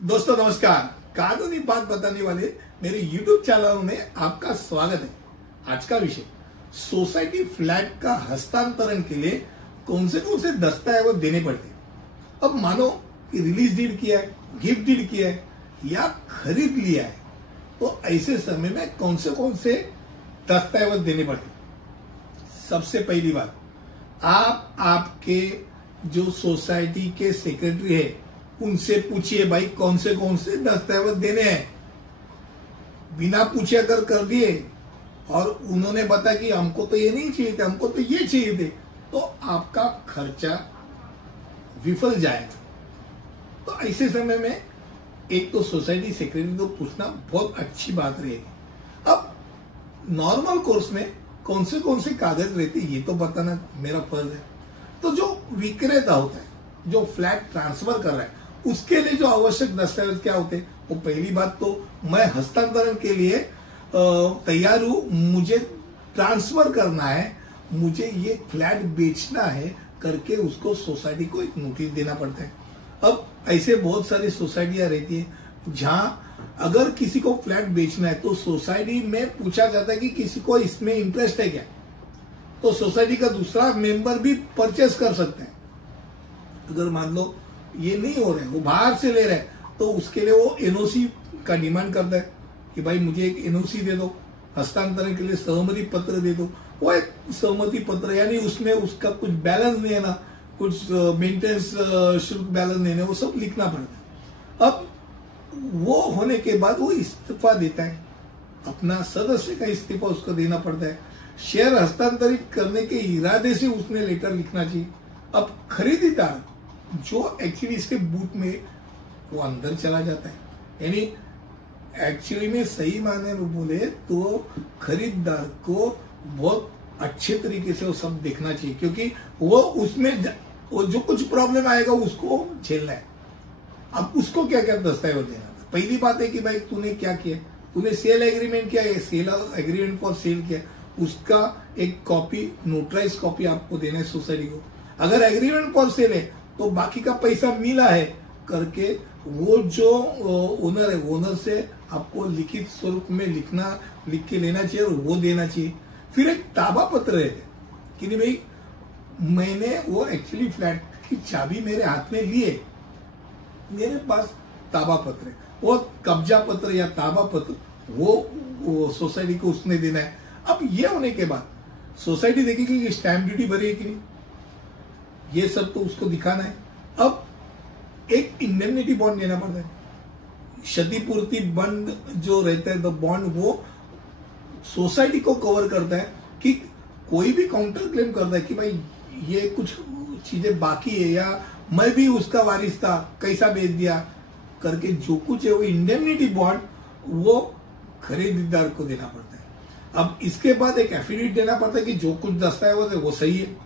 दोस्तों नमस्कार। कानूनी बात बताने वाले मेरे YouTube चैनल में आपका स्वागत है। आज का विषय सोसाइटी फ्लैट का हस्तांतरण के लिए कौन से दस्तावेज देने पड़ते हैं। अब मानो कि रिलीज डीड किया है, गिफ्ट डीड किया है या खरीद लिया है, तो ऐसे समय में कौन से दस्तावेज देने पड़ते हैं। सबसे पहली बात, आप आपके जो सोसाइटी के सेक्रेटरी है उनसे पूछिए भाई कौन से दस्तावेज देने हैं। बिना पूछे अगर कर दिए और उन्होंने बताया कि हमको तो ये नहीं चाहिए थे, हमको तो ये चाहिए थे, तो आपका खर्चा विफल जाएगा। तो ऐसे समय में एक तो सोसाइटी सेक्रेटरी को पूछना बहुत अच्छी बात रहेगी। अब नॉर्मल कोर्स में कौन से कागज रहते ये तो बताना मेरा फर्ज है। तो जो विक्रेता होता है, जो फ्लैट ट्रांसफर कर रहा है, उसके लिए जो आवश्यक दस्तावेज क्या होते हैं, वो पहली बात तो मैं हस्तांतरण के लिए तैयार हूं, मुझे ट्रांसफर करना है, मुझे ये फ्लैट बेचना है करके उसको सोसाइटी को एक नोटिस देना पड़ता है। अब ऐसे बहुत सारी सोसाइटियां रहती है जहां अगर किसी को फ्लैट बेचना है तो सोसाइटी में पूछा जाता है कि किसी को इसमें इंटरेस्ट है क्या, तो सोसाइटी का दूसरा मेंबर भी परचेस कर सकते हैं। अगर मान लो ये नहीं हो रहा है, वो बाहर से ले रहा है, तो उसके लिए वो एनओसी का डिमांड करता है कि भाई मुझे एक एनओसी दे दो, हस्तांतरण के लिए सहमति पत्र दे दो। वो एक सहमति पत्र यानी उसमें उसका कुछ बैलेंस नहीं है ना, कुछ मेंटेनेंस शुल्क बैलेंस नहीं है, वो सब लिखना पड़ता है। अब वो होने के बाद वो इस्तीफा देता है, अपना सदस्य का इस्तीफा उसको देना पड़ता है। शेयर हस्तांतरित करने के इरादे से उसने लेटर लिखना चाहिए। अब खरीदार जो एक्चुअली इसके बूथ में वो अंदर चला जाता है, यानी एक्चुअली में सही मायने में बोले तो खरीदार को बहुत अच्छे तरीके से वो सब देखना चाहिए, क्योंकि वो उसमें वो जो कुछ प्रॉब्लम आएगा उसको झेलना है। अब उसको क्या क्या दस्तावेज देना था। पहली बात है कि भाई तूने क्या किया, तूने सेल एग्रीमेंट किया है, सेल एग्रीमेंट फॉर सेल किया, उसका एक कॉपी, नोटराइज कॉपी आपको देना है सोसाइटी को। अगर एग्रीमेंट फॉर सेल है तो बाकी का पैसा मिला है करके वो जो ओनर है, ओनर से आपको लिखित स्वरूप में लिख के लेना चाहिए और वो देना चाहिए। फिर एक ताबा पत्र रहता है कि नहीं भाई मैंने वो एक्चुअली फ्लैट की चाबी मेरे हाथ में ली है, मेरे पास ताबा पत्र है, वो कब्जा पत्र या ताबा पत्र वो सोसाइटी को उसने देना है। अब ये होने के बाद सोसाइटी देखेगी कि स्टैंप ड्यूटी भरी है कि नहीं, ये सब तो उसको दिखाना है। अब एक इंडेमनिटी बॉन्ड देना पड़ता है, क्षतिपूर्ति बंद जो रहता है, द बॉन्ड वो सोसाइटी को कवर करता है कि कोई भी काउंटर क्लेम करता है कि भाई ये कुछ चीजें बाकी है या मैं भी उसका वारिस था, कैसा बेच दिया करके जो कुछ है वो इंडेमनिटी बॉन्ड वो खरीदार को देना पड़ता है। अब इसके बाद एक एफिडेविट देना पड़ता है कि जो कुछ दस्तावेज है वो सही है।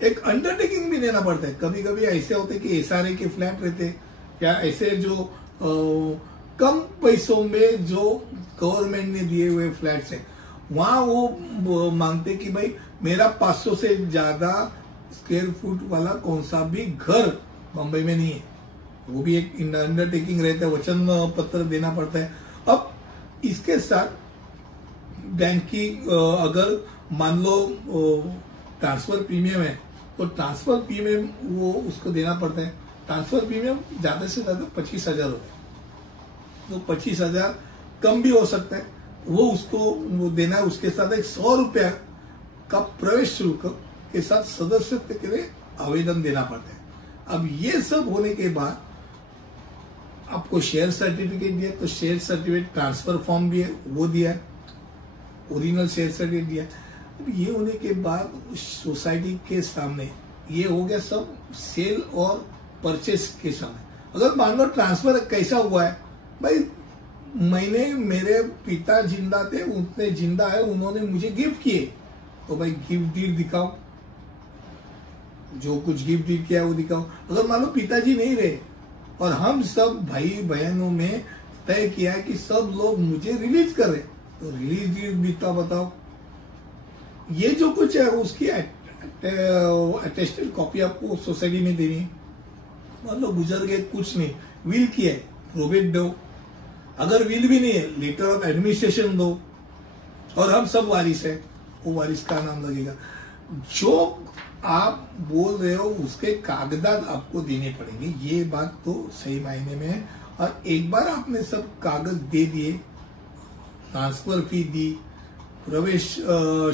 एक अंडरटेकिंग भी देना पड़ता है। कभी कभी ऐसे होते कि एसआरए के फ्लैट रहते या ऐसे जो कम पैसों में जो गवर्नमेंट ने दिए हुए फ्लैट्स है, वहां वो मांगते कि भाई मेरा 500 से ज्यादा स्क्वायर फुट वाला कौन सा भी घर बंबई में नहीं है, वो भी एक अंडरटेकिंग रहता है, वचन पत्र देना पड़ता है। अब इसके साथ बैंक की अगर मान लो ट्रांसफर प्रीमियम है तो ट्रांसफर प्रीमियम वो उसको देना पड़ता है। ट्रांसफर प्रीमियम ज्यादा से ज्यादा 25,000 होता है, तो 25,000 कम भी हो सकता है, वो उसको वो देना है। उसके साथ एक 100 रुपया का प्रवेश शुल्क के साथ सदस्यत्व के लिए आवेदन देना पड़ता है। अब ये सब होने के बाद आपको शेयर सर्टिफिकेट दिया, तो शेयर सर्टिफिकेट ट्रांसफर फॉर्म भी है वो दिया, ओरिजिनल शेयर सर्टिफिकेट दिया। ये होने के बाद सोसाइटी के सामने ये हो गया सब सेल और परचेस के समय। अगर मान लो ट्रांसफर कैसा हुआ है, भाई मैंने, मेरे पिता जिंदा थे, उतने जिंदा है, उन्होंने मुझे गिफ्ट किए, तो भाई गिफ्ट डीड दिखाओ, जो कुछ गिफ्ट डीड किया वो दिखाओ। अगर मान लो पिताजी नहीं रहे और हम सब भाई बहनों में तय किया है कि सब लोग मुझे रिलीज कर रहे, तो रिलीज डीड भी तो बताओ। ये जो कुछ है उसकी अटेस्टेड कॉपी आपको सोसाइटी में देनी है। मान लो गुजर गए, कुछ नहीं, विल किया है, प्रोबेट दो, अगर विल भी नहीं है लेटर ऑफ एडमिनिस्ट्रेशन दो, और हम सब वारिस है, वो वारिस का नाम लगेगा। जो आप बोल रहे हो उसके कागजात आपको देने पड़ेंगे, ये बात तो सही मायने में है। और एक बार आपने सब कागज दे दिए, ट्रांसफर फी दी, प्रवेश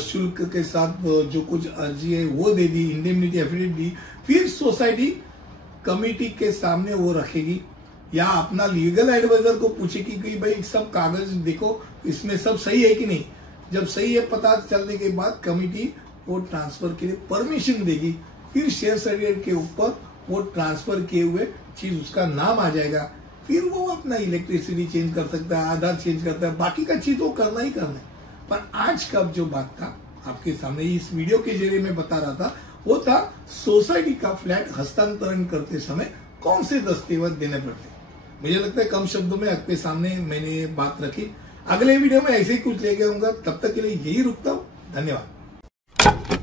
शुल्क के साथ जो कुछ अर्जी है वो दे दी, इंडेमनिटी एफिडेविट दी, फिर सोसाइटी कमिटी के सामने वो रखेगी या अपना लीगल एडवाइजर को पूछेगी कि भाई सब कागज देखो इसमें सब सही है कि नहीं। जब सही है पता चलने के बाद कमिटी वो ट्रांसफर के लिए परमिशन देगी, फिर शेयर सर्टिफिकेट के ऊपर वो ट्रांसफर किए हुए चीज उसका नाम आ जाएगा, फिर वो अपना इलेक्ट्रिसिटी चेंज कर सकता है, आधार चेंज करता है, बाकी का चीज वो करना ही करना है। पर आज का जो बात था आपके सामने इस वीडियो के जरिए मैं बता रहा था वो था सोसाइटी का फ्लैट हस्तांतरण करते समय कौन से दस्तावेज देने पड़ते। मुझे लगता है कम शब्दों में आपके सामने मैंने बात रखी। अगले वीडियो में ऐसे ही कुछ लेके आऊंगा, तब तक के लिए यही रुकता हूं। धन्यवाद।